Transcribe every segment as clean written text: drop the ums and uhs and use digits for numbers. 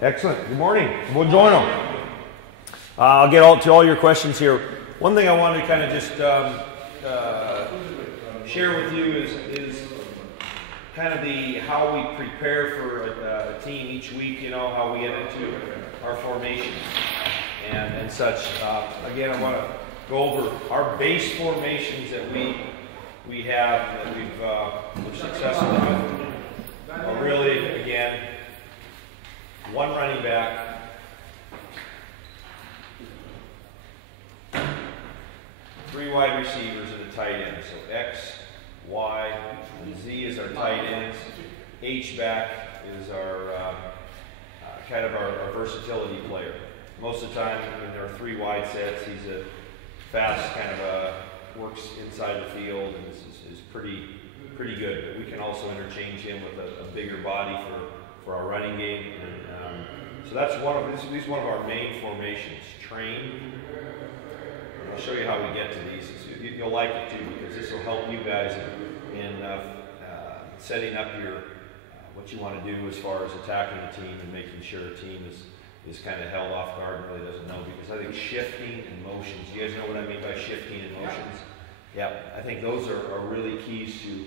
Excellent. Good morning. We'll join them. I'll get to all your questions here. One thing I wanted to kind of just share with you is kind of how we prepare for a team each week. You know, how we get into our formation and such. Again, I want to go over our base formations that we have that we're successful with. Really, again, one running back, three wide receivers and a tight end. So X, Y, and Z is our tight ends. H back is our kind of our versatility player. Most of the time, when there are three wide sets, he's a fast kind of works inside the field and is pretty good. But we can also interchange him with a bigger body for our running game. And, so that's this is one of our main formations, train. I'll show you how we get to these. You'll like it too, because this will help you guys in setting up what you want to do as far as attacking the team and making sure a team is kind of held off guard and really doesn't know. Because I think shifting and motions, you guys know what I mean by shifting and motions? Yeah, I think those are really keys to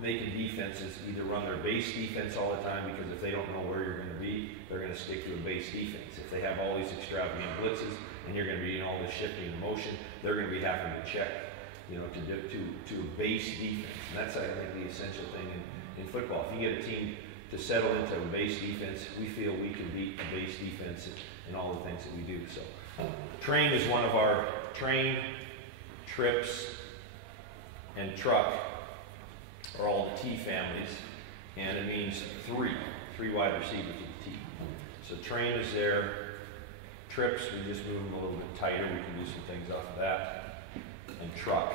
making defenses either run their base defense all the time, because if they don't know where you're going to be, they're going to stick to a base defense. If they have all these extravagant blitzes and you're going to be in all this shifting and motion, they're going to be having to check, you know, to a base defense. And that's, I think, the essential thing in football. If you get a team to settle into a base defense, we feel we can beat the base defense in all the things that we do. So, train is one of our trips, and truck are all the T families, and it means three wide receivers with the T. So train is there. Trips, we just move them a little bit tighter. We can do some things off of that. And truck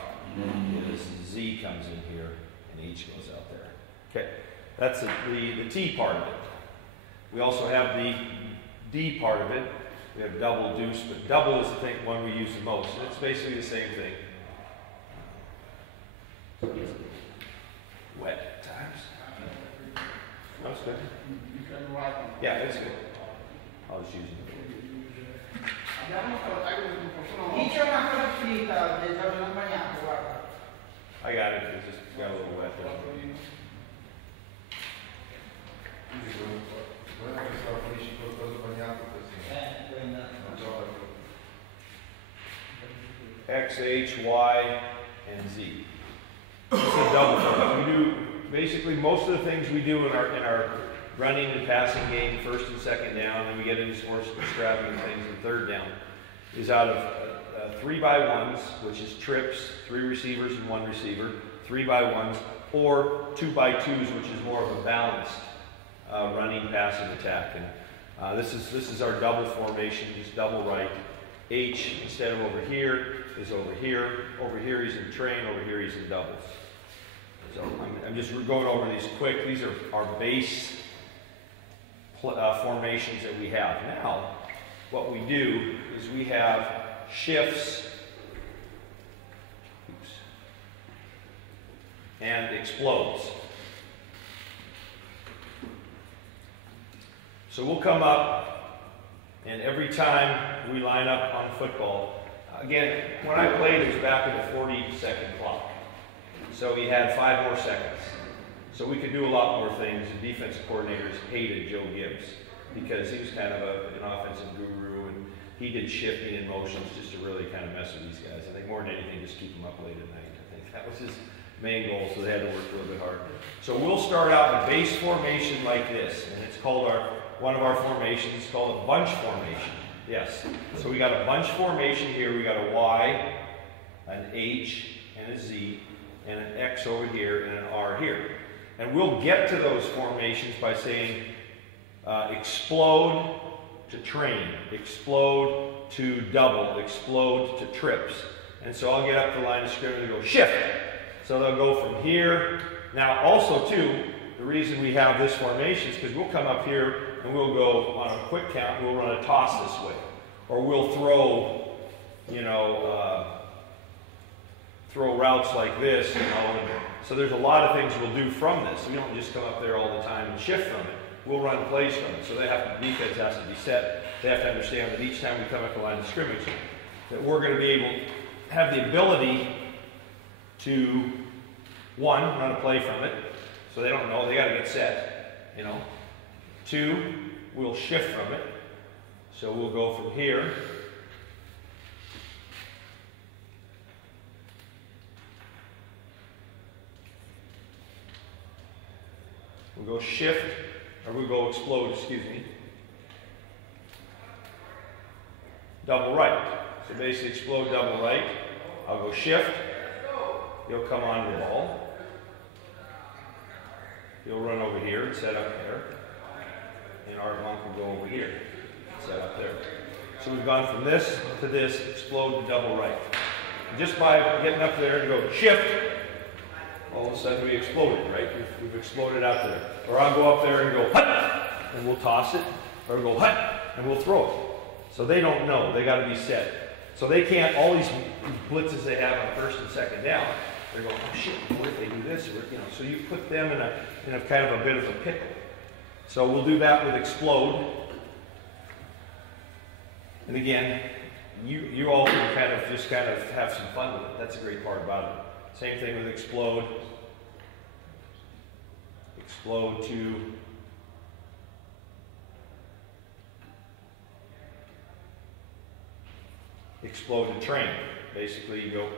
is Z comes in here, and H goes out there. Okay, that's the T part of it. We also have the D part of it. We have double, deuce, but double is the one we use the most. It's basically the same thing. Wet at times. That's good. Yeah, it's good. I'll just use it. I got it. It just got a little wet there. X, H, Y, and Z. It's a double focus. We do basically most of the things we do in our running and passing game, first and second down, and we get into more extravagant things in third down, is out of 3x1s, which is trips, 3 receivers and 1 receiver, 3x1s, or 2x2s, which is more of a balanced running, passing attack. And this is our double formation, just double right. H, instead of over here, is over here. Over here he's in train, over here he's in doubles. So I'm just going over these quick. These are our base formations that we have. Now, what we do is we have shifts and explodes. So we'll come up, and every time we line up on football, again, when I played, it was back in the 40-second clock. So we had 5 more seconds. So we could do a lot more things. The defensive coordinators hated Joe Gibbs because he was kind of an offensive guru, and he did shifting and motions just to really kind of mess with these guys. I think more than anything, just keep them up late at night. I think that was his main goal, so they had to work a little bit harder. So we'll start out a base formation like this, and it's called one of our formations. It's called a bunch formation. Yes. So we got a bunch formation here. We got a Y, an H, and a Z, and an X over here, and an R here. And we'll get to those formations by saying explode to train, explode to double, explode to trips. And so I'll get up the line of scrimmage and go shift. So they'll go from here. Now also too, the reason we have this formation is because we'll come up here and we'll go on a quick count, we'll run a toss this way. Or we'll throw, throw routes like this, and so there's a lot of things we'll do from this. We don't just come up there all the time and shift from it. we'll run plays from it. So the defense has to be set. They have to understand that each time we come up the line of scrimmage, that we're going to be able to have the ability to, one, run a play from it, so they don't know, they got to get set, you know. Two, we'll shift from it, so we'll go from here. We'll go shift, or we'll go explode, excuse me. Double right. So basically explode double right. I'll go shift. He'll come onto the ball. He'll run over here and set up there. And our monk will go over here and set up there. So we've gone from this to this, explode to double right. And just by getting up there and go shift, all of a sudden we exploded, right? We've exploded out there. Or I'll go up there and go hut, and we'll toss it. Or go hut, and we'll throw it. So they don't know. They got to be set. So they can't, all these blitzes they have on first and second down, they're going, oh shit, what if they do this? Or, you know, so you put them in a kind of a bit of a pickle. So we'll do that with explode. And again, you all can kind of have some fun with it. That's a great part about it. Same thing with explode. Explode to explode to train. Basically, he'll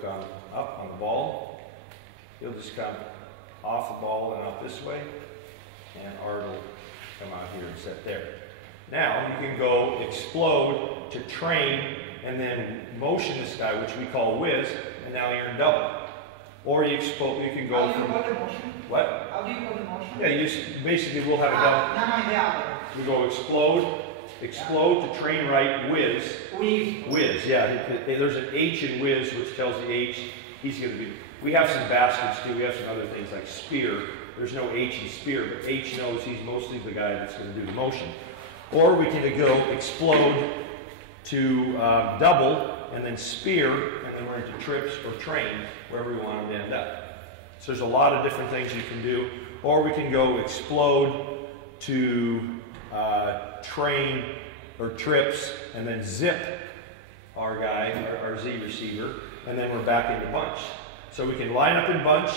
come up on the ball. He'll just come off the ball and out this way, and Art will come out here and set there. Now you can go explode to train and then motion this guy, which we call whiz, and now you're in double. Or you can go How do you from call the motion? what? How do you call the motion? Yeah, basically we'll have a double. We go explode to train right, whiz. Whiz, yeah. There's an H in whiz, which tells the H he's going to be. We have some baskets too. We have some other things like spear. There's no H in spear, but H knows he's mostly the guy that's going to do the motion. Or we can go explode to double, and then spear, and then we're into trips or train, wherever we want them to end up. So there's a lot of different things you can do. Or we can go explode to train or trips, and then zip our guy, our Z receiver, and then we're back into bunch. So we can line up in bunch,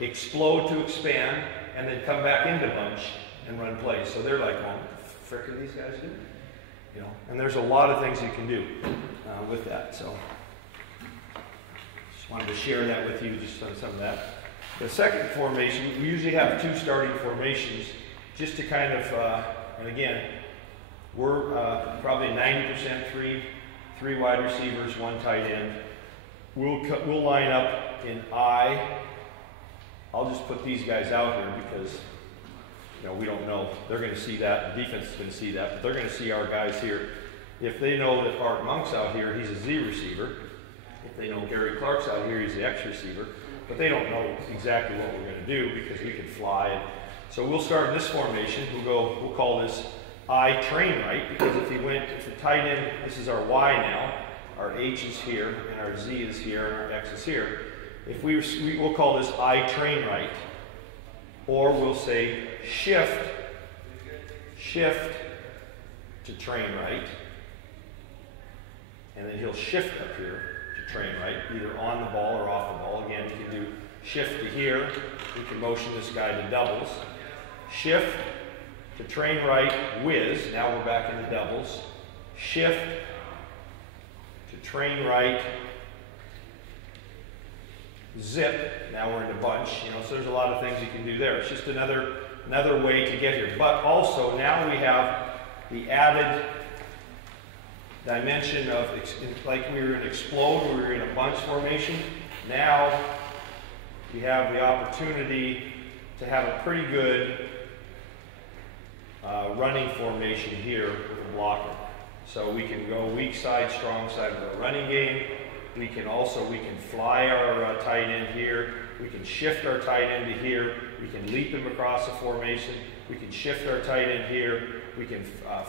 explode to expand, and then come back into bunch and run plays. So they're like, well, what the frick are these guys doing? You know, and there's a lot of things you can do with that. So just wanted to share that with you, just on some of that. The second formation, we usually have two starting formations, just to kind of, and again, we're probably 90% three wide receivers, one tight end. We'll line up in I. I'll just put these guys out here because, you know, we don't know. They're going to see that. The defense is going to see that. But they're going to see our guys here. If they know that Art Monk's out here, he's a Z receiver. If they know Gary Clark's out here, he's the X receiver. But they don't know exactly what we're going to do because we can fly. So we'll start in this formation. We'll call this I train right, because if the tight end, this is our Y now, our H is here, and our Z is here, and our X is here. If we'll call this I train right, or we'll say shift to train right, and then he'll shift up here to train right, either on the ball or off the ball. Again, you can do shift to here. We can motion this guy to doubles. Shift to train right, whiz. Now we're back into doubles. Shift to train right, zip. Now we're into bunch. You know, so there's a lot of things you can do there. It's just another way to get here. But also now we have the added dimension of, like we were in explode, we were in a bunch formation. Now we have the opportunity to have a pretty good running formation here with a blocker. So we can go weak side, strong side with a running game. We can fly our tight end here. We can shift our tight end to here. We can leap him across the formation. We can shift our tight end here. We can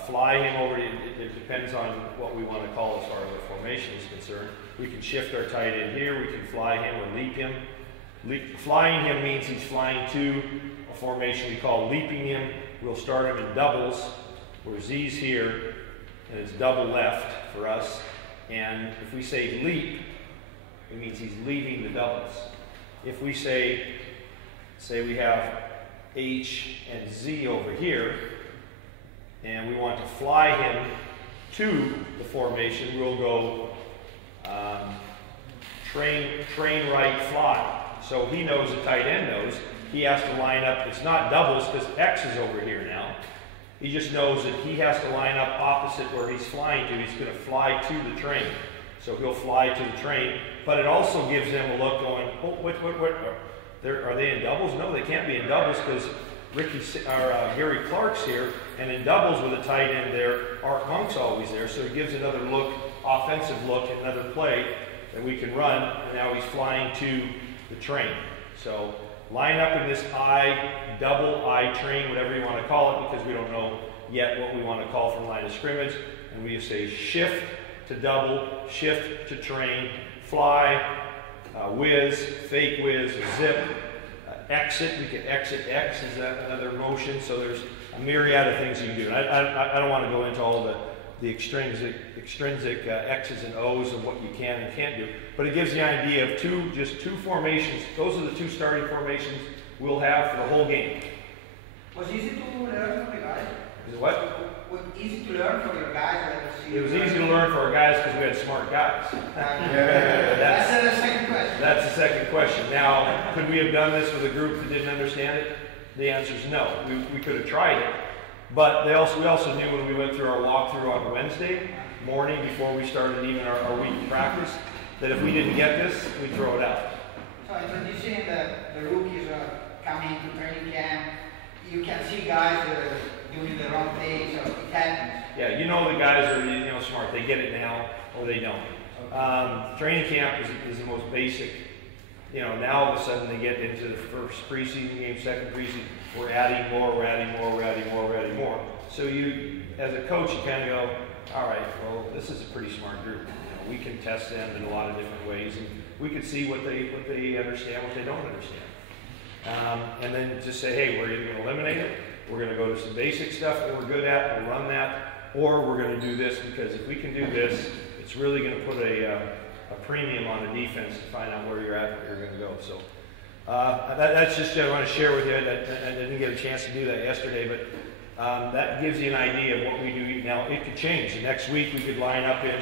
fly him over. It depends on what we want to call as far as the formation is concerned. We can shift our tight end here. We can fly him or leap him. Flying him means he's flying to a formation we call leaping him. We'll start him in doubles, where Z's here, and it's double left for us. And if we say leap, it means he's leaving the doubles. If we say we have H and Z over here, and we want to fly him to the formation, we'll go train right, fly. So he knows, the tight end knows, he has to line up. It's not doubles because X is over here now. He just knows that he has to line up opposite where he's flying to. He's going to fly to the train. So he'll fly to the train. But it also gives them a look going, oh, what? Are they in doubles? No, they can't be in doubles because Gary Clark's here. And in doubles with a tight end there, Art Monk's always there. So it gives another look, offensive look, another play that we can run. And now he's flying to the train. So line up in this double I train, whatever you want to call it, because we don't know yet what we want to call from line of scrimmage. And we just say shift to double, shift to train, fly, whiz, fake whiz, zip, exit. We can exit X is another motion. So there's a myriad of things you can do. And I don't want to go into all the extrinsic X's and O's of what you can and can't do. But it gives the idea of just two formations. Those are the two starting formations we'll have for the whole game. Was it easy to learn for you guys? Is it what? Was it easy to learn for your guys? It was easy to learn for our guys because we had smart guys. That's the second question. That's the second question. Now, could we have done this with a group that didn't understand it? The answer is no. We could have tried it. But we also knew when we went through our walkthrough on Wednesday morning before we started even our week practice, that if we didn't get this, we'd throw it out. So introducing the rookies coming to training camp, you can see guys that are doing the wrong thing, so it happens. Yeah, you know the guys are smart. They get it now or they don't. Okay. Training camp is the most basic. Now all of a sudden they get into the first preseason game, second preseason. We're adding more. So you, as a coach, you kind of go, all right, well, this is a pretty smart group. We can test them in a lot of different ways, and we can see what they understand, what they don't understand. And then just say, hey, we're either going to eliminate it, we're going to go to some basic stuff that we're good at, we'll run that, or we're going to do this, because if we can do this, it's really going to put a premium on the defense to find out where you're at, where you're going to go. So that's just I want to share with you. I didn't get a chance to do that yesterday, but that gives you an idea of what we do now. It could change. The next week we could line up in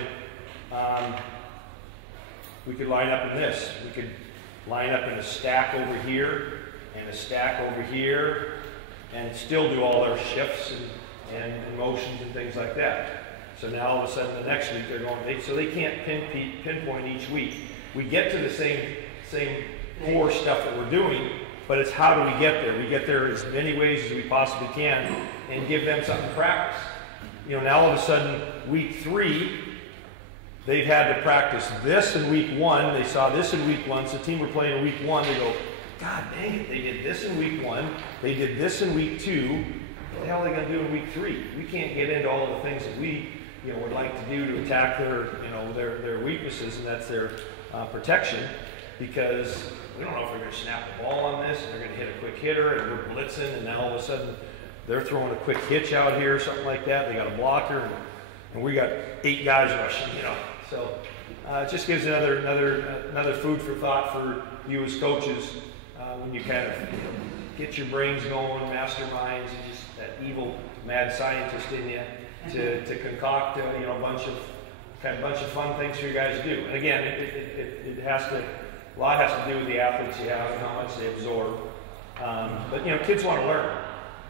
this. We could line up in a stack over here and a stack over here, and still do all our shifts and motions and things like that. So now all of a sudden the next week they're going, so they can't pinpoint each week. We get to the same core stuff that we're doing, but it's how do we get there? We get there as many ways as we possibly can and give them something to practice. Now all of a sudden week 3, they've had to practice this in week 1. They saw this in week 1. So the team we're playing in week 1, they go, God dang it, they did this in week 1. They did this in week 2. What the hell are they going to do in week 3? We can't get into all of the things that we would like to do to attack their weaknesses, and that's their protection, because we don't know if we're going to snap the ball on this, and they're going to hit a quick hitter, and we're blitzing, and now all of a sudden they're throwing a quick hitch out here or something like that. They got a blocker, and we got 8 guys rushing, So it just gives another food for thought for you as coaches when you kind of get your brains going, masterminds, and just that evil mad scientist in you to concoct a bunch of fun things for you guys to do. And again, a lot has to do with the athletes you have and how much they absorb. But kids want to learn.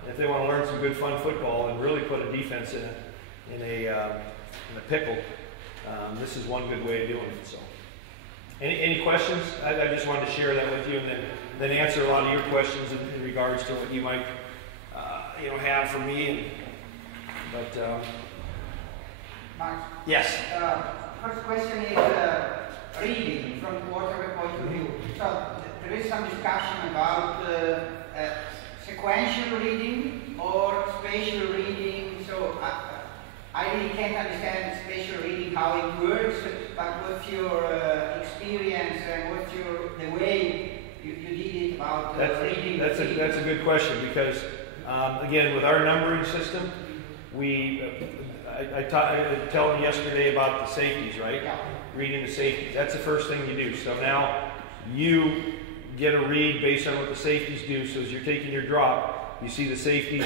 If they want to learn some good fun football and really put a defense in a pickle, this is one good way of doing it. So, any questions? I just wanted to share that with you, and then answer a lot of your questions in regards to what you might have for me. Max? Yes. First question is reading from quarterback point of view. So there is some discussion about sequential reading or spatial reading. So I really can't understand spatial reading, how it works, but what's your experience and what's the way you did it about reading? That's a good question because, again, with our numbering system, I tell them yesterday about the safeties, right? Yeah. Reading the safeties. That's the first thing you do. So now you get a read based on what the safeties do. So as you're taking your drop, you see the safeties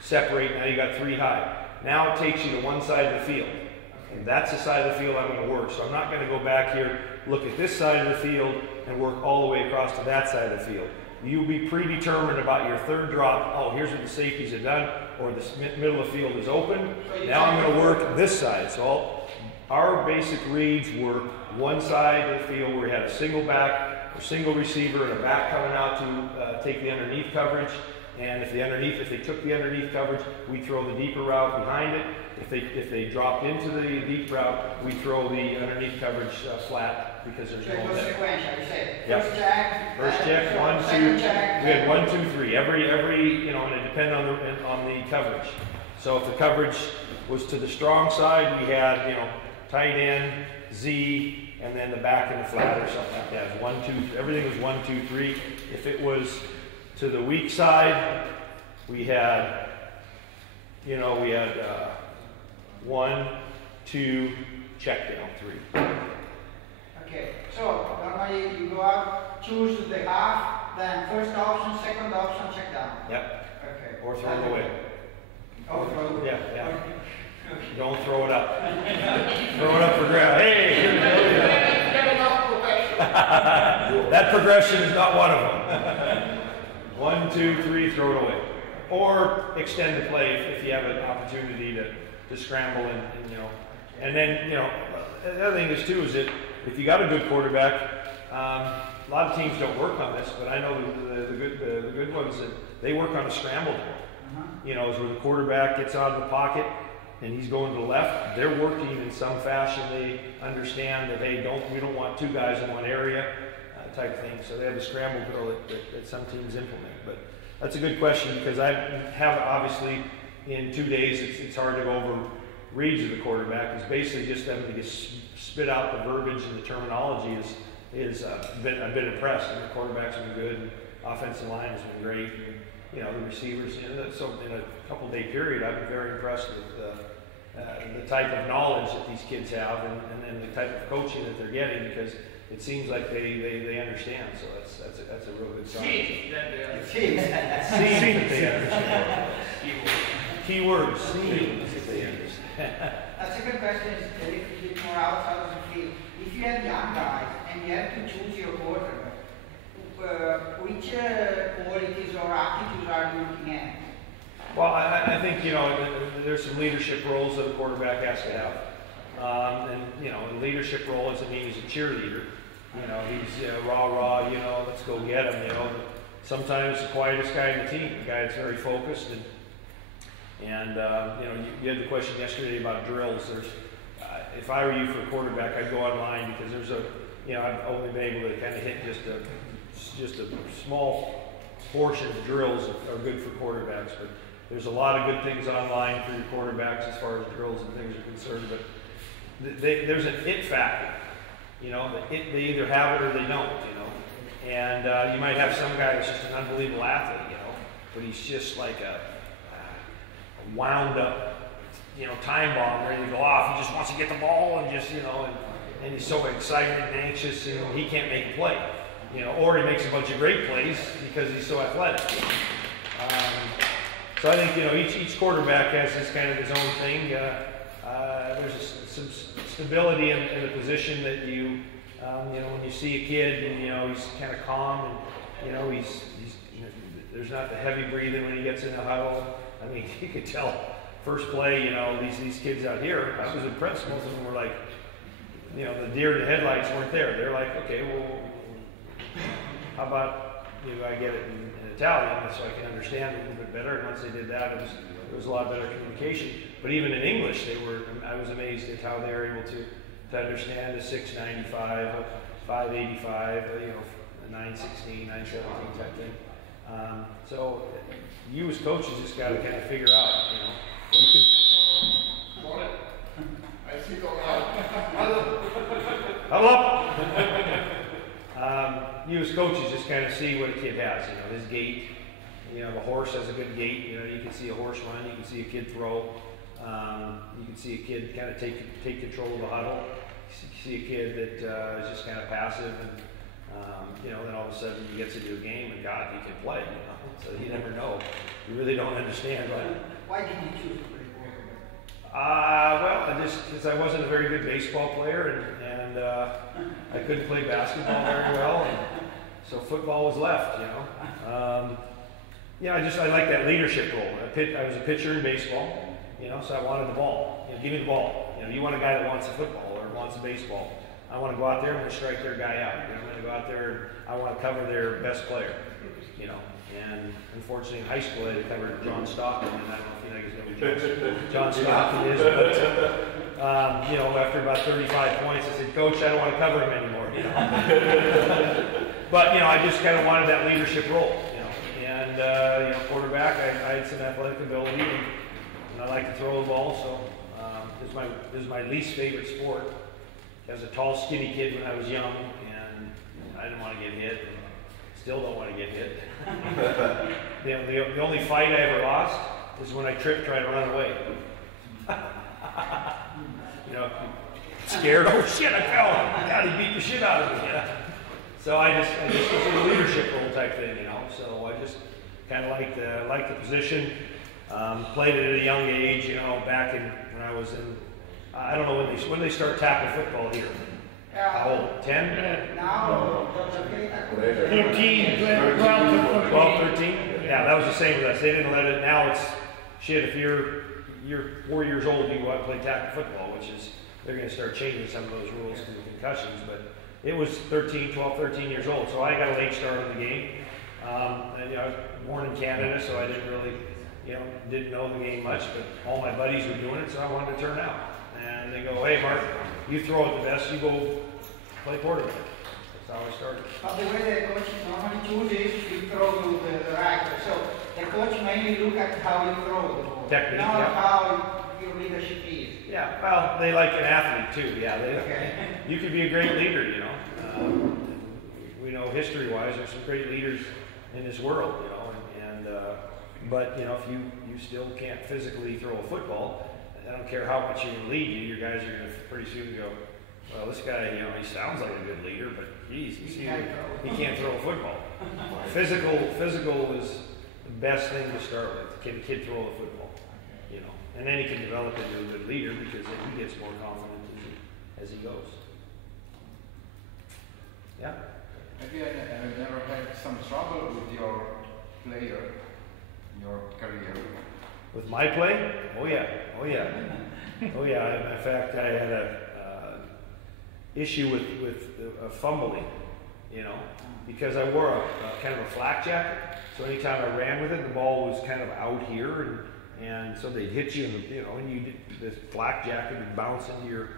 separate. Now you got 3 high. Now it takes you to one side of the field. And that's the side of the field I'm going to work. So I'm not going to go back here, look at this side of the field, and work all the way across to that side of the field. You'll be predetermined about your third drop. Oh, here's what the safeties have done, or the middle of the field is open. Now I'm going to work this side. So our basic reads were one side of the field where we had a single back, a single receiver, and a back coming out to take the underneath coverage. And if they took the underneath coverage, we throw the deeper route behind it. If they dropped into the deep route, we throw the underneath coverage flat because there's no sequential, you say. Yep. First check, 1, 2. check. We had 1, 2, 3. Every and it depended on the coverage. So if the coverage was to the strong side, we had tight end, Z, and then the back and the flat or something like that. 1, 2. Everything was 1, 2, 3. If it was to the weak side, we had 1, 2, check down, 3. Okay, so normally you go out, choose the half, then first option, second option, check down. Yep. Okay. Or throw it away. Oh, throw it. Yeah. Okay. Don't throw it up. Throw it up for grab. Hey! That progression is not one of them. 1, 2, 3, throw it away. Or extend the play if you have an opportunity to scramble and then the other thing is too is that if you got a good quarterback, a lot of teams don't work on this, but I know the good ones that they work on a scramble drill. Is where the quarterback gets out of the pocket and he's going to the left. They're working in some fashion. They understand that we don't want 2 guys in one area type thing. So they have a scramble drill that some teams implement. But that's a good question because I have obviously in 2 days it's hard to go over reads of the quarterback. It's basically just them to spit out the verbiage and the terminology I've been impressed. And the quarterback's been good. And offensive line has been great. And, the receivers. So in a couple-day period, I've been very impressed with the type of knowledge that these kids have and the type of coaching that they're getting because it seems like they understand. So that's a real good sign. See that they understand. Keywords. See that they understand. That's a good question. It's a little bit more outside of the field. If you have young guys and you have to choose your quarterback, which qualities or attitudes are you looking at? Well, I think there's some leadership roles that a quarterback has to have, a leadership role doesn't mean he's a cheerleader. He's rah, let's go get him. Sometimes the quietest guy in the team, the guy that's very focused and you had the question yesterday about drills. If I were you for a quarterback, I'd go online because I've only been able to kind of hit just a small portion of drills are good for quarterbacks, but there's a lot of good things online for your quarterbacks as far as drills and things are concerned, but there's an it factor. They either have it or they don't, and you might have some guy that's just an unbelievable athlete, but he's just like a wound up, time bomb ready to go off. He just wants to get the ball and and he's so excited and anxious and he can't make a play. Or he makes a bunch of great plays because he's so athletic. So I think each quarterback has this kind of his own thing. There's some stability in the position that when you see a kid and he's kind of calm and he's there's not the heavy breathing when he gets in the huddle. I mean, you could tell first play. These kids out here. I was impressed. Most of them were like, the deer in the headlights weren't there. They're like, okay, well. How about I get it in Italian so I can understand it a little bit better? And once they did that, it was a lot better communication. But even in English, I was amazed at how they were able to understand a 695, a 585, a 916, 917 type thing. So you as coaches just got to kind of figure out, you can. I see go out. Huddle up. You as coaches just just kind of see what a kid has. You know, his gait. You know, the horse has a good gait. You know, you can see a horse run. You can see a kid throw. You can see a kid kind of take control of the huddle. You see a kid that is just kind of passive, and you know, then all of a sudden he gets into a game, and God, he can play. You know, so you never know. You really don't understand. Why did you choose to play quarterback? Well, because I wasn't a very good baseball player, and I couldn't play basketball very well, and so football was left. You know. Yeah, I like that leadership role. I was a pitcher in baseball. You know, so I wanted the ball. You know, give me the ball. You know, you want a guy that wants a football or wants a baseball. I want to go out there and strike their guy out. You know, I'm going to go out there and I want to cover their best player. You know, and unfortunately in high school I had to cover John Stockton, and I don't know if you guys know who John Stockton is, but you know, after about 35 points, I said, Coach, I don't want to cover him anymore. You know, but you know, I just kind of wanted that leadership role. You know, and you know, quarterback, I had some athletic ability. And I like to throw the ball, so this is my least favorite sport. I was a tall, skinny kid when I was young, and I didn't want to get hit, and still don't want to get hit. The only fight I ever lost is when I tripped trying to run away. You know, scared, oh shit, I fell. God, he beat the shit out of me. Yeah. So I just was in a leadership role type thing, you know, so I just kind of liked the position. Played it at a young age, you know, back when I was in, I don't know when they start tackling football here. How old? 10? Now, 13, 12, 13? Yeah, that was the same with us. They didn't let it, now it's, shit, if you're 4 years old, you go out and play tackle football, which is, they're going to start changing some of those rules to the concussions, but it was 12, 13 years old, so I got a late start in the game. And, you know, I was born in Canada, so I didn't really, you know, didn't know the game much, but all my buddies were doing it, so I wanted to turn out. And they go, hey, Mark, you throw it the best, you go play quarterback. That's how I started. But the way the coach normally chooses, you throw to the right. So the coach mainly look at how you throw the ball, Technique, not yeah. how your leadership is. Yeah, well, they like an athlete too. Yeah, you could be a great leader, you know. We know history-wise, there's some great leaders in this world, you know, but you know, if you still can't physically throw a football, I don't care how much you can lead you, your guys are going to pretty soon go, well, this guy, you know, he sounds like a good leader, but geez, he can't throw a football. Physical is the best thing to start with. Can a kid throw a football? You know, and then he can develop into a good leader because then he gets more confident as he goes. Yeah. Have you never had some trouble with your player in your career? With my play? Oh yeah. In fact, I had a issue with fumbling, you know, because I wore a kind of a flak jacket. So anytime I ran with it, the ball was kind of out here, and so they'd hit you, and you did this flak jacket would bounce into your.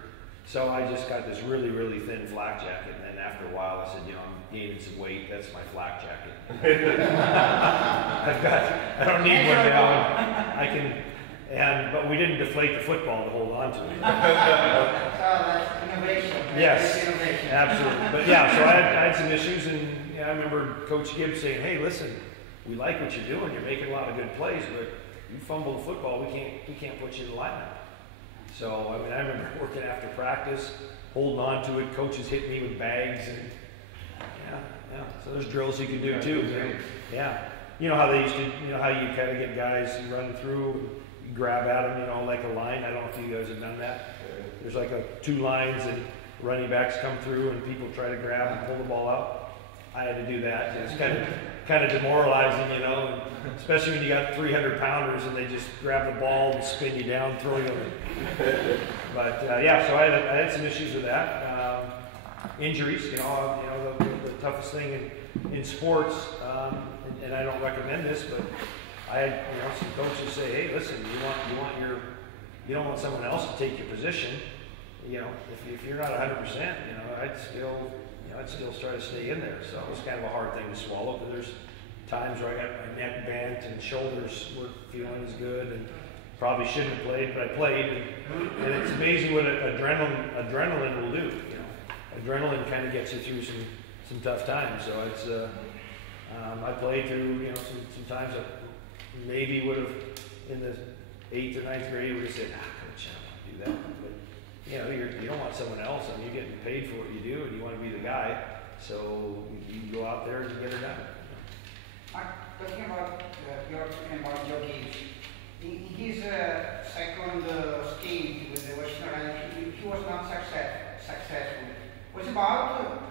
So I just got this really, really thin flak jacket, and then after a while I said, you know, I'm gaining some weight, that's my flak jacket. I don't need one now. But we didn't deflate the football to hold on to it. That's innovation. Yes, Innovation. absolutely. But yeah, so I had some issues, and you know, I remember Coach Gibbs saying, hey, listen, we like what you're doing, you're making a lot of good plays, but you fumble the football, we can't put you in the lineup. So, I mean, I remember working after practice, holding on to it, coaches hit me with bags, and yeah. So there's drills you can do too. Yeah. You know how they used to, you know how you kind of get guys running through, and grab at them, you know, like a line. I don't know if you guys have done that. There's like two lines, and running backs come through, and people try to grab and pull the ball out. I had to do that. It's kind of demoralizing, you know, especially when you got 300-pounders and they just grab the ball and spin you down, throw you. But yeah, so I had some issues with that. Injuries, you know, the toughest thing in sports, and I don't recommend this, but I had, you know, some coaches say, hey, listen, you don't want someone else to take your position. You know, if you're not 100%, you know, I'd still try to stay in there. So it was kind of a hard thing to swallow, because there's times where I got my neck bent and shoulders weren't feeling as good, and probably shouldn't have played, but I played. And it's amazing what adrenaline will do. You know, adrenaline kind of gets you through some tough times. So I played through, some times I maybe would have, in the 8th or 9th grade, would have said, coach, I don't want to do that. But, you don't want someone else. I mean, you're getting paid for what you do, and you want to be the guy. So you go out there and get it done. Talking about, you're talking about Joe Gibbs. In his second stint with the Western Islands, he was not successful. Was about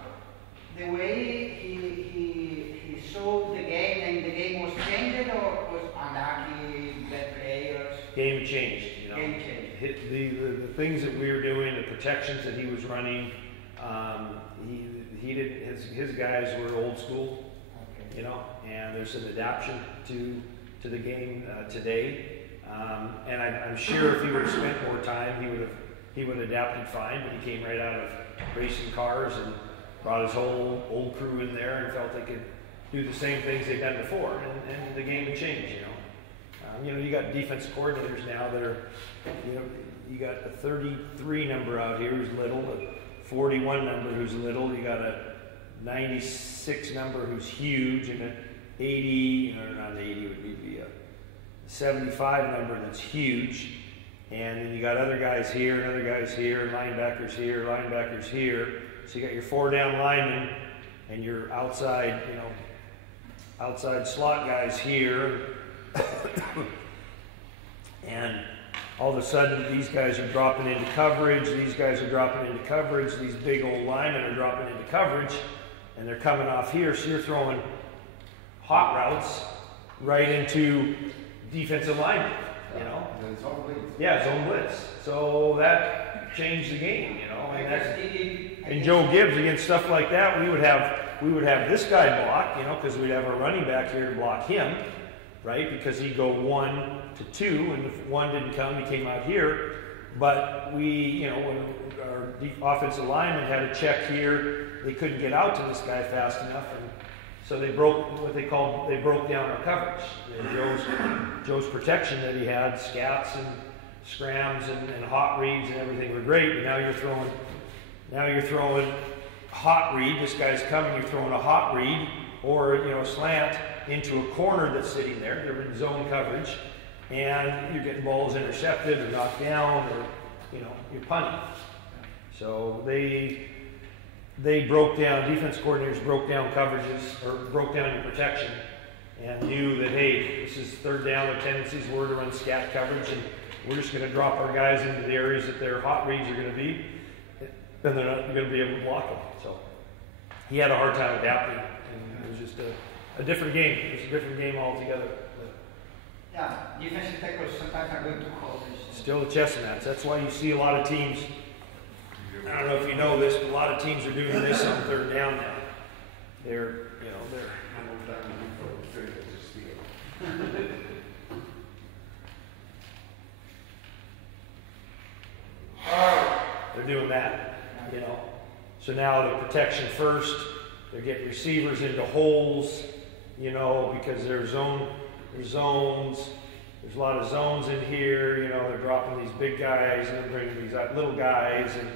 the way he saw the game, and the game was changed, or was unlucky, bad players? Game changed. Game changed. The things that we were doing, the protections that he was running, he did. His guys were old school. Okay. And there's an adaptation to the game today. And I'm sure if he would have spent more time, he would have adapted fine. But he came right out of racing cars and brought his whole old crew in there and felt they could do the same things they'd done before, and the game would change. You got defense coordinators now that are, you got a 33 number out here who's little, a 41 number who's little. You got a 96 number who's huge, and an 80, or not 80 would be a 75 number that's huge. And then you got other guys here and other guys here, linebackers here. So you got your 4 down linemen and your outside, outside slot guys here. And all of a sudden, these guys are dropping into coverage. These guys are dropping into coverage. These big old linemen are dropping into coverage, and they're coming off here. So you're throwing hot routes right into defensive linemen. Zone blitz. So that changed the game. And Joe Gibbs, against stuff like that, we would have this guy block, because we'd have our running back here to block him, right? Because he'd go 1 to 2, and if 1 didn't come, he came out here. But we, when our offensive linemen had a check here, they couldn't get out to this guy fast enough, and so they broke down our coverage. And Joe's protection that he had, scats and scrams and hot reads and everything were great, but now you're throwing hot read. This guy's coming, you're throwing a hot read or a slant into a corner that's sitting there. They're in zone coverage, and you're getting balls intercepted or knocked down, or you're punting. So they broke down, defense coordinators broke down coverages, or broke down your protection, and knew that, hey, this is 3rd down, their tendencies were to run scat coverage, and we're just going to drop our guys into the areas that their hot reads are going to be, and they're not going to be able to block them. So he had a hard time adapting, and it was just a different game. It was a different game altogether. Yeah, defensive tackles sometimes are going to coverage. Still the chess match. That's why you see a lot of teams. I don't know if you know this, but a lot of teams are doing this on 3rd down now. They're doing that, So now the protection first. They're getting receivers into holes, because there's zones. There's a lot of zones in here. They're dropping these big guys and they're bringing these little guys, and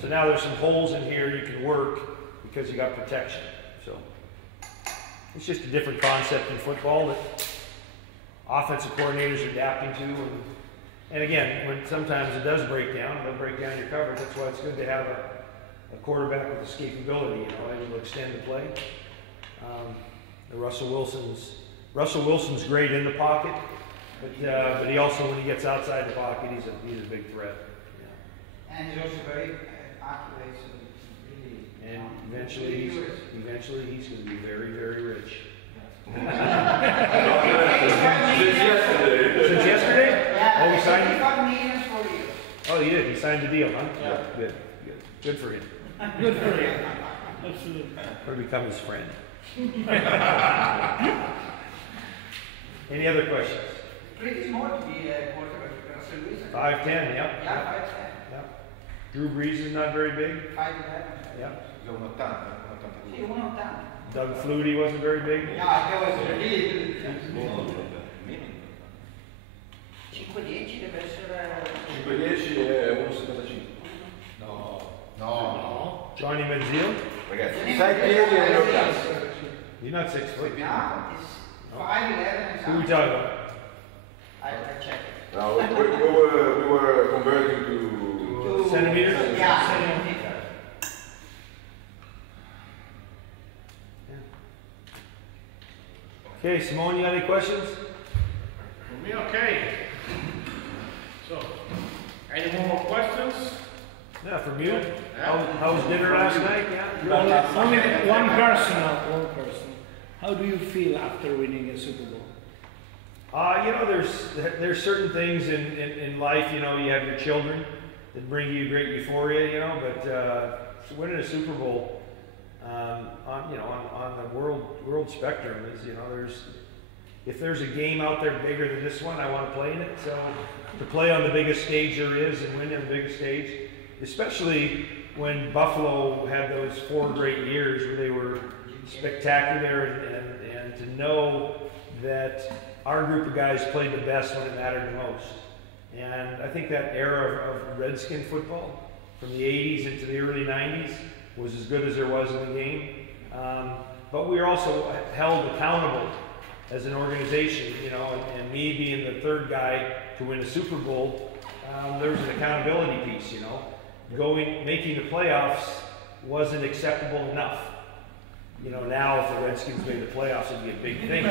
so now there's some holes in here you can work because you got protection. So it's just a different concept in football that offensive coordinators are adapting to. And again, when sometimes it does break down, it'll break down your coverage. That's why it's good to have a quarterback with escapability, able to extend the play. Russell Wilson's great in the pocket, but he also, when he gets outside the pocket, he's a big threat. Yeah. And he's also very accurate. So really, and eventually he's going to be very, very rich. Since yesterday? Yeah, Oh, he signed it? 55 million for you. Oh, he did. He signed the deal, huh? Yeah. Good for him. Good for him. Absolutely. Or become his friend. Any other questions? Pretty smart to be a quarterback. 5'10", yeah. Yeah, 5'10". Yeah. Drew Brees is not very big. 5'11". Yeah. Sì, 1,80. Doug Flutie wasn't very big. Yeah, that was really 5'10" deve essere... 5'10" è 1,75. No. Johnny Manziel? Ragazzi, 6 piedi e 1,80. You're not 6 foot. No, it's 5'11" and Who are we something. talking about? I checked it. Now we were converting to Centimeters? Yeah. Centimeters. Okay, Simone, you got any questions? For me, okay. So, any more questions? Yeah, from you? How was dinner last night? Yeah. Only one person. How do you feel after winning a Super Bowl? There's certain things in life, you have your children that bring you great euphoria, but winning a Super Bowl on the world spectrum is, if there's a game out there bigger than this one, I want to play in it. So to play on the biggest stage there is and win on the biggest stage, especially when Buffalo had those 4 great years where they were spectacular, and to know that our group of guys played the best when it mattered the most. And I think that era of Redskin football from the 80s into the early 90s was as good as there was in the game. But we were also held accountable as an organization, and me being the 3rd guy to win a Super Bowl, there was an accountability piece, making the playoffs wasn't acceptable enough. Now if the Redskins made the playoffs, it'd be a big thing.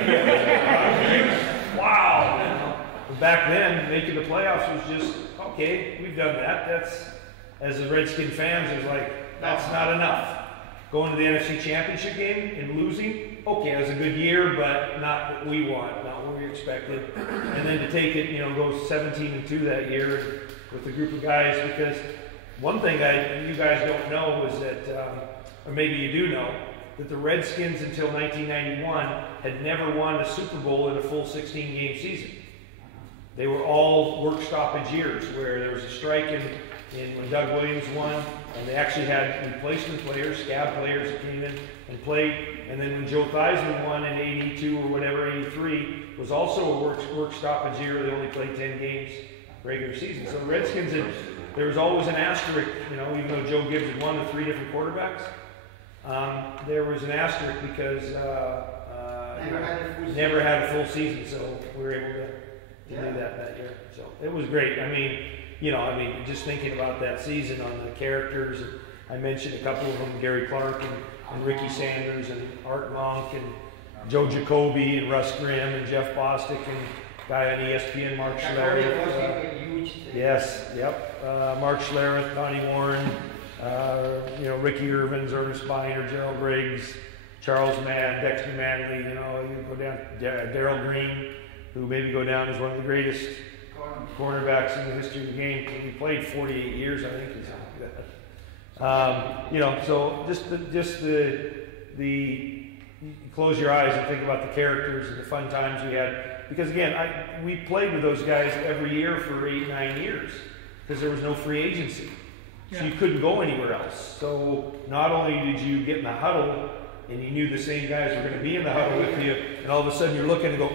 Wow! But back then, making the playoffs was just, okay, we've done that. That's, as a Redskin fans, it was like, that's not enough. Going to the NFC Championship game and losing, okay, it was a good year, but not what we want, not what we expected. And then to take it, go 17-2 that year with a group of guys, because one thing you guys don't know is that, or maybe you do know, that the Redskins until 1991 had never won a Super Bowl in a full 16-game season. They were all work stoppage years where there was a strike in when Doug Williams won, and they actually had replacement players, scab players that came in and played. And then when Joe Theismann won in 82 or whatever, 83, was also a work stoppage year. They only played 10 games regular season. So the Redskins, there was always an asterisk, even though Joe Gibbs had won with 3 different quarterbacks. There was an asterisk because never had a full season, so we were able to do that year. So it was great. Just thinking about that season on the characters, I mentioned a couple of them, Gary Clark and Ricky Sanders and Art Monk and Joe Jacoby and Russ Grimm and Jeff Bostic and guy on ESPN, Mark Schlereth. Yes, yep. Mark Schlereth, Donnie Warren, Ricky Irvins, Ernest Biner, Gerald Briggs, Charles Mann, Dexter Manley, you go down, Darryl Green, who maybe go down as one of the greatest cornerbacks in the history of the game. He played 48 years, I think, or something like that. So just the you close your eyes and think about the characters and the fun times we had. Because again, we played with those guys every year for 8-9 years because there was no free agency. So you couldn't go anywhere else. So not only did you get in the huddle and you knew the same guys were going to be in the huddle with you, and all of a sudden you're looking and go,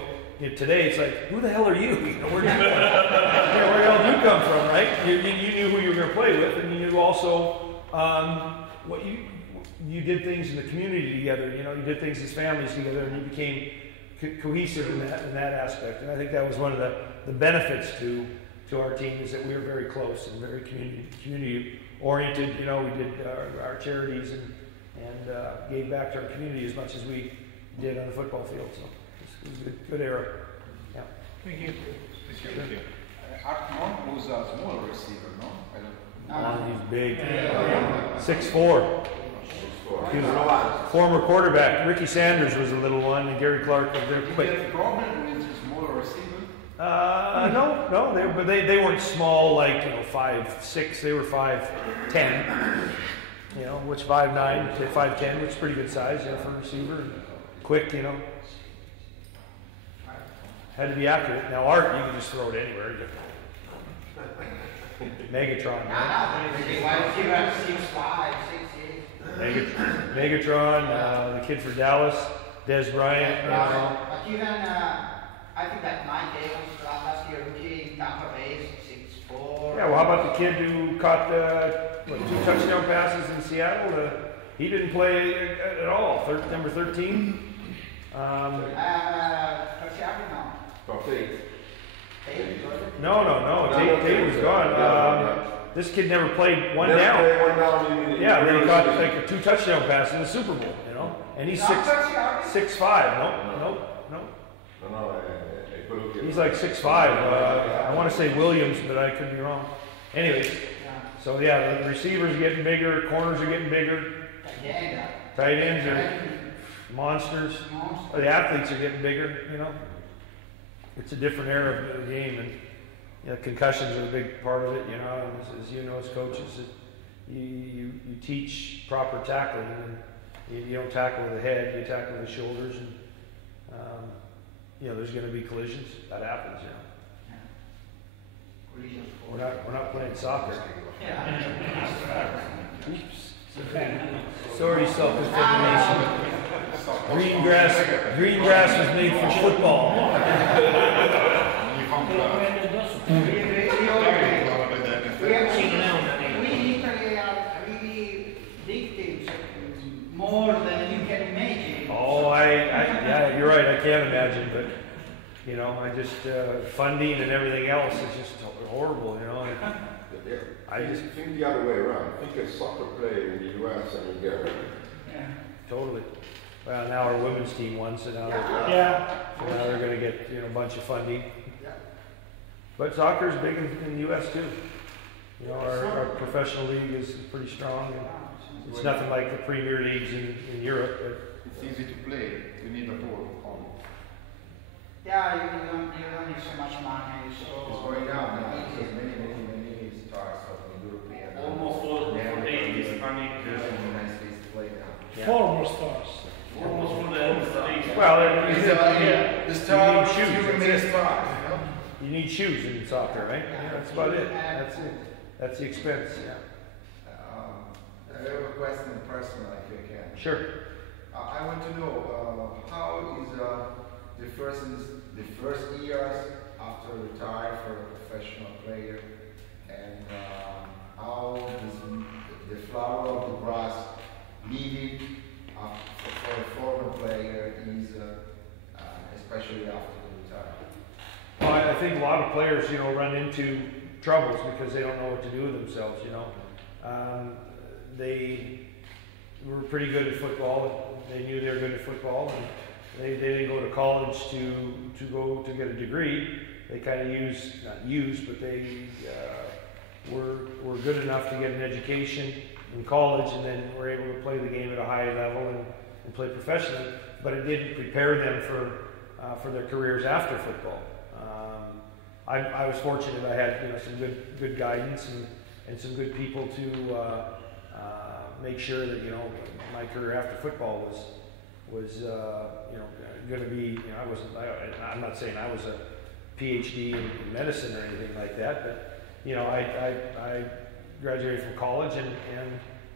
today it's like, who the hell are you? Where the hell did you come from, right? You knew who you were going to play with, and you knew also what you did things in the community together. You did things as families together, and you became cohesive in that aspect. And I think that was one of the benefits to our team, is that we were very close and very community oriented. We did our charities and gave back to our community as much as we did on the football field. So it was a good era. Yeah. Thank you. Art Monk was a smaller receiver, no? He's big. 6'4". He was a former quarterback. Ricky Sanders was a little one, and Gary Clark was there quick. Did you have a problem with smaller receiver? No, they weren't small like 5'6". They were 5'10". Which 5'9" to 5'10", which is pretty good size, for a receiver. And quick, Had to be accurate. Now Art, you can just throw it anywhere. Megatron. Megatron, the kid for Dallas, Des Bryant. But even, I think that Mike Davis last year, rookie in Tampa Bay, 6'4". Yeah, well, how about the kid who caught 2 touchdown passes in Seattle? He didn't play at all. Number 13. Terziario no. Parfait. Hey, good. No. Tate was gone. This kid never played one Never down. played one down in Yeah, then he the caught season. like a 2 touchdown pass in the Super Bowl, you know? And he's Not Terziario? 6'5". No. No, quello che- He's like 6'5". I want to say Williams, but I could be wrong. Anyways, Yeah. so yeah, the receivers are getting bigger, corners are getting bigger, Yeah. tight ends are monsters. The athletes are getting bigger, you know. It's a different era of the game, and you know, concussions are a big part of it. You know, and as you know, as coaches, you teach proper tackling, and you don't tackle with the head, you tackle with the shoulders, and you know, there's going to be collisions. That happens, you know. We're not playing soccer. Yeah. Sorry, self-determination. Green grass was made for football. We in Italy are really big teams, more than you can imagine. Oh, yeah, you're right. I can't imagine, but you know, I just funding and everything else is just horrible, you know. Yeah. I just think the other way around. Think a soccer player in the US and in Canada. Yeah. totally. Well, now our women's team won, so now they're going to get a bunch of funding. Yeah. But soccer is big in the U.S. too. You know, our professional league is pretty strong. And it's nothing like the Premier Leagues in Europe. But It's easy to play. You need a ball. Yeah, you don't need so much money, It's so going down now because many stars of the European. Almost all They have for a Hispanic. in the United States to play now. Yeah. Former stars. Almost for the well, The star you need shoes. you That's it. star. You need shoes in soccer, right? Yeah, that's about it. That's it. That's the expense. Yeah. I have a question personal, if you can. Sure. I want to know how is the first years after retire for a professional player, and how is the flower of the grass needed for a former player is especially after the retirement. Well, I think a lot of players, run into troubles because they don't know what to do with themselves. They were pretty good at football. They knew they were good at football, and they didn't go to college to get a degree. They kind of but they were good enough to get an education in college, and then were able to play the game at a high level and play professionally. But it didn't prepare them for their careers after football. I was fortunate. I had some good guidance and some good people to make sure that my career after football was going to be. I'm not saying I was a PhD in medicine or anything like that, but I graduated from college and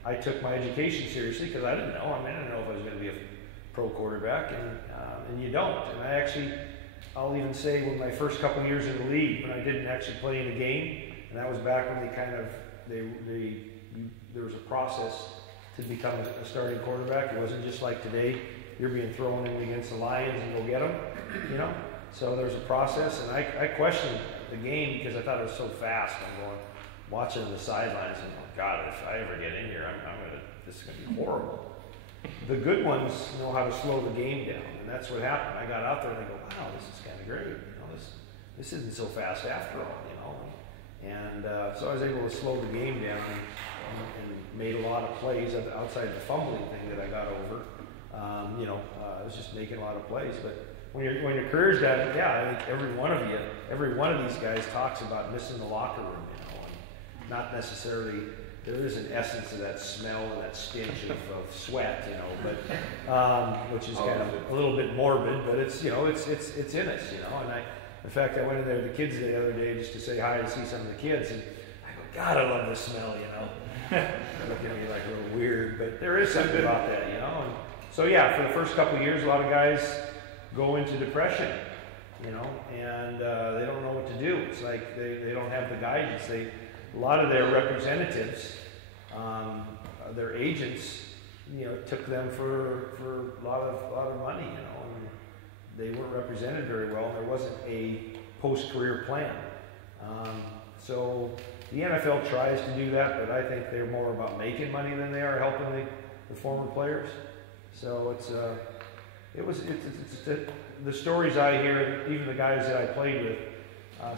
I took my education seriously because I didn't know. I didn't know if I was going to be a pro quarterback, and you don't. And I'll even say when my first couple years in the league, when I didn't actually play in a game, and that was back when there was a process to become a starting quarterback. It wasn't just like today, you're being thrown in against the Lions and go get them, So there's a process, and I questioned the game because I thought it was so fast. I'm watching on the sidelines, and God, if I ever get in here, this is going to be horrible. The good ones know how to slow the game down, and that's what happened. I got out there and I go, wow, this is kind of great. This isn't so fast after all, And so I was able to slow the game down and made a lot of plays outside the fumbling thing that I got over. I was just making a lot of plays. But when your career's done, I think every one of these guys talks about missing the locker room, and not necessarily. There is an essence of that smell and that stench of sweat, but which is kind of a little bit morbid, but it's in us, And in fact, I went in there with the kids the other day just to say hi and see some of the kids, and I go, God, I love this smell, Looking at me like a little weird, but there is something about that, And so for the first couple of years, a lot of guys go into depression, and they don't know what to do. It's like they don't have the guidance. A lot of their representatives, their agents, took them for a lot of money, and they weren't represented very well. There wasn't a post-career plan. So the NFL tries to do that, but I think they're more about making money than they are helping the former players. So the stories I hear, even the guys that I played with,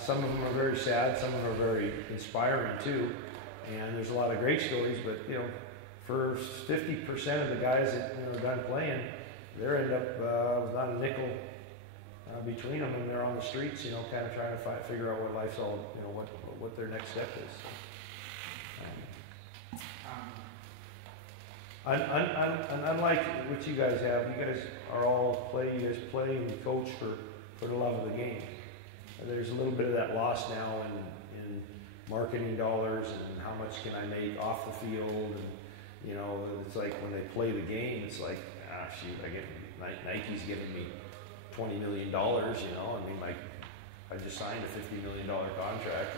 some of them are very sad, some of them are very inspiring too. And there's a lot of great stories, but for 50% of the guys that are done playing, they end up with not a nickel between them, and they're on the streets, kind of trying to figure out what life's all, what their next step is. And unlike what you guys have, you guys play and coach for the love of the game. There's a little bit of that loss now in marketing dollars and how much can I make off the field, and it's like when they play the game, it's like, shoot, Nike's giving me $20 million, I just signed a $50 million contract.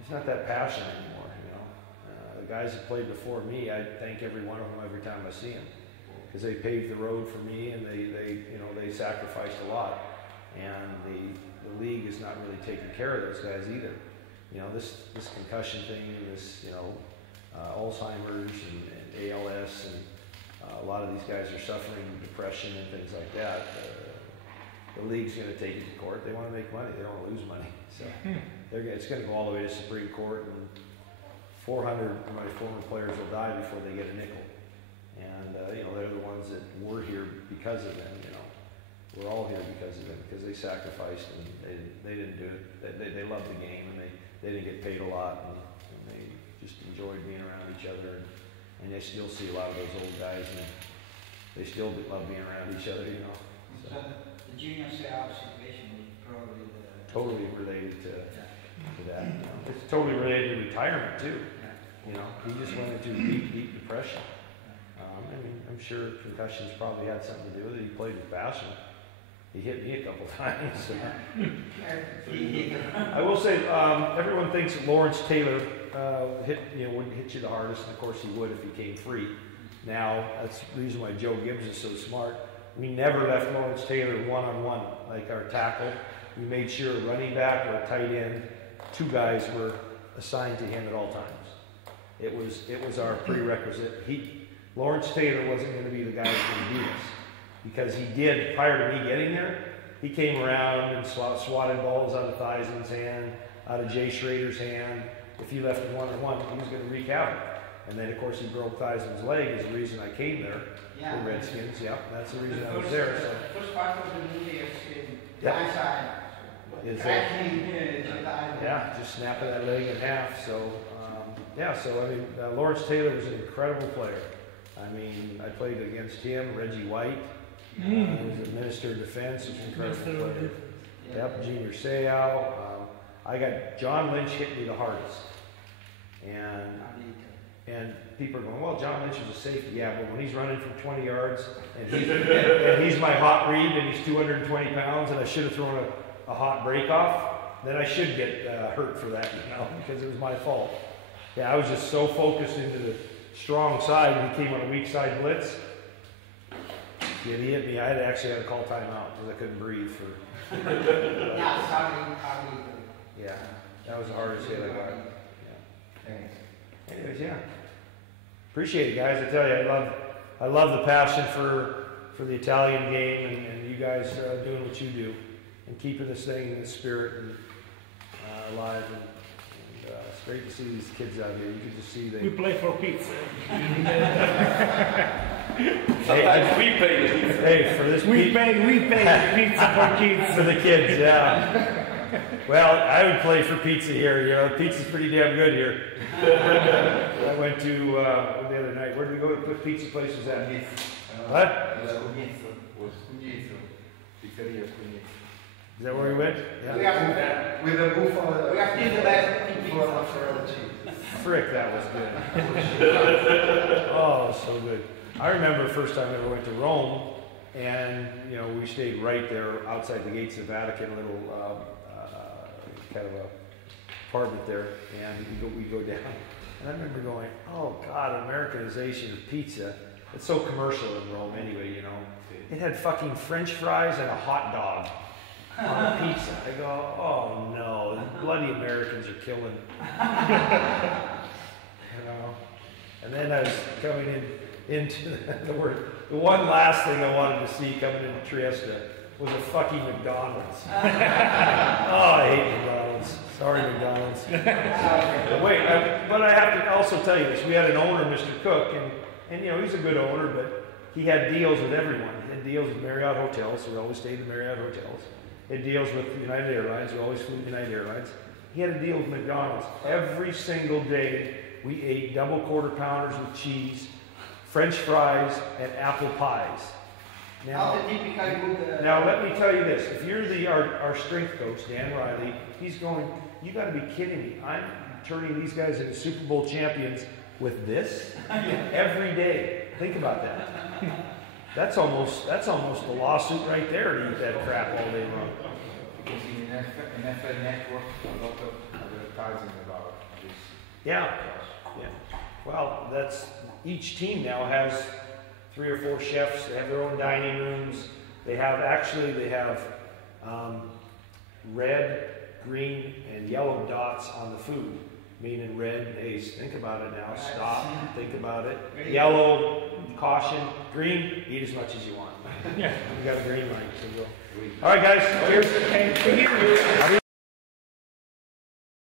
It's not that passion anymore, The guys that played before me, I thank every one of them every time I see them, because they paved the road for me, and they sacrificed a lot, and the league is not really taking care of those guys either. This concussion thing, and this Alzheimer's and ALS, and a lot of these guys are suffering depression and things like that. The league's going to take it to court. They want to make money. They don't want to lose money. So it's going to go all the way to Supreme Court, and 400 of my former players will die before they get a nickel. And they're the ones that were here because of them. We're all here because of them, because they sacrificed, and they didn't do it. They loved the game, and they didn't get paid a lot, and they just enjoyed being around each other. And I still see a lot of those old guys, and they still love being around each other, So the junior sales situation was probably totally related to that. It's totally related to retirement too. He just went into deep depression. I'm sure concussions probably had something to do with it. He played with passion. He hit me a couple times. So. I will say, everyone thinks that Lawrence Taylor wouldn't hit you the hardest, and of course he would if he came free. Now, that's the reason why Joe Gibbs is so smart. We never left Lawrence Taylor one-on-one, like our tackle. We made sure running back or tight end, two guys were assigned to him at all times. It was our prerequisite. Lawrence Taylor wasn't going to be the guy who could beat us, because he did, prior to me getting there, he came around and swatted balls out of Theismann's hand, out of Jay Schrader's hand. If he left him one-on-one, he was going to wreak havoc. And then, of course, he broke Theismann's leg, is the reason I came there. The Redskins, that's the reason I was there. So. The first part of the movie is just snapping that leg in half. So, Lawrence Taylor was an incredible player. I played against him, Reggie White. He was a minister of defense, was an incredible player. Yep, Junior Seau. I got John Lynch hit me the hardest. And people are going, well, John Lynch was a safety. Yeah, but when he's running from 20 yards and he's my hot read and he's 220 pounds and I should have thrown a hot break off, then I should get hurt for that, because it was my fault. Yeah, I was just so focused into the strong side, and he came on a weak side blitz. Yeah, he hit me. I actually had to call timeout because I couldn't breathe for. Yeah, that was the hardest hit I got. Yeah. Anyways, yeah. Appreciate it, guys. I tell you, I love the passion for the Italian game, and you guys doing what you do and keeping this thing in the spirit and alive. And it's great to see these kids out here. You can just see we play for pizza. Hey, for this we pay pizza for kids. For the kids, yeah. Well, I would play for pizza here. Pizza's pretty damn good here. I went to the other night. Where did we go to put pizza places at? What? Is that where we went? Yeah. With the buffalo. We have to do the best. Frick, that was good. Oh, so good. I remember the first time I ever went to Rome, and we stayed right there outside the gates of the Vatican, a little kind of a apartment there, and we go down. And I remember going, oh God, Americanization of pizza. It's so commercial in Rome anyway, you know. It had fucking French fries and a hot dog on a pizza. I go, oh no, the bloody Americans are killing. You know. And then I was coming into the one last thing I wanted to see coming into Trieste was a fucking McDonald's. Oh, I hate McDonald's. Sorry, McDonald's. But I have to also tell you this. We had an owner, Mr. Cook, and you know, he's a good owner, but he had deals with everyone. He had deals with Marriott hotels, so we always stayed in Marriott hotels. He had deals with United Airlines, we always flew United Airlines. He had a deal with McDonald's. Every single day, we ate double quarter pounders with cheese, French fries, and apple pies. Now, let me tell you this. If you're our strength coach, Dan Riley, he's going, you got to be kidding me. I'm turning these guys into Super Bowl champions with this every day. Think about that. That's almost a lawsuit right there to eat that crap all day long. Because in NFL Network, a lot of advertising about this. Yeah. Well, each team now has 3 or 4 chefs. They have their own dining rooms. They have red, green, and yellow dots on the food. Meaning red, hey, think about it now. Stop, think about it. Yellow, caution. Green, eat as much as you want. Yeah, we got a green light. So go. All right, guys. Cheers. And to hear you.